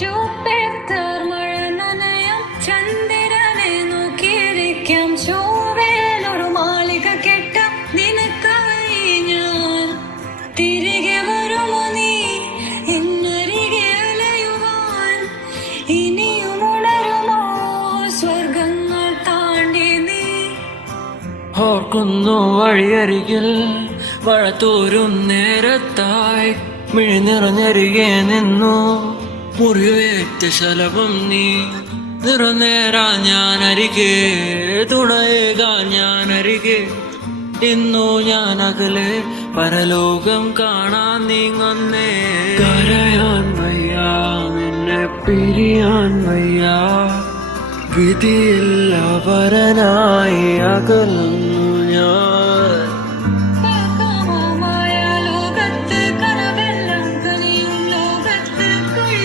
Jupiter മഴ നനയാം, ചന്ദ്രനെ നോക്കിയിരിക്കാം, ചൊവ്വയിലൊരു മാളിക കെട്ടാം നിനക്കായി ഞാൻ. തിരികെ വരുമോ നീ എന്നരികെ അലയുവാൻ? ഇനിയും ഉണരുമോ സ്വർഗങ്ങൾ താണ്ടി നീ? ഓർക്കുന്നു വഴിയരികിൽ മഴ തോരും നേരത്തായി മിഴി നിറഞ്ഞരികെ നിന്നു മുറിവേറ്റ ശലഭം നീ. നിറനേരാ ഞാനരികെ, തുണയേകാൻ ഞാനരികെ. ഇന്നു ഞാൻ അകലെ പരലോകം കാണാൻ നീങ്ങുന്നേ. കരയാൻ വയ്യ, നിന്നെ പിരിയാൻ വയ്യ, വിധിയില്ല വരനായി അകലുന്നു.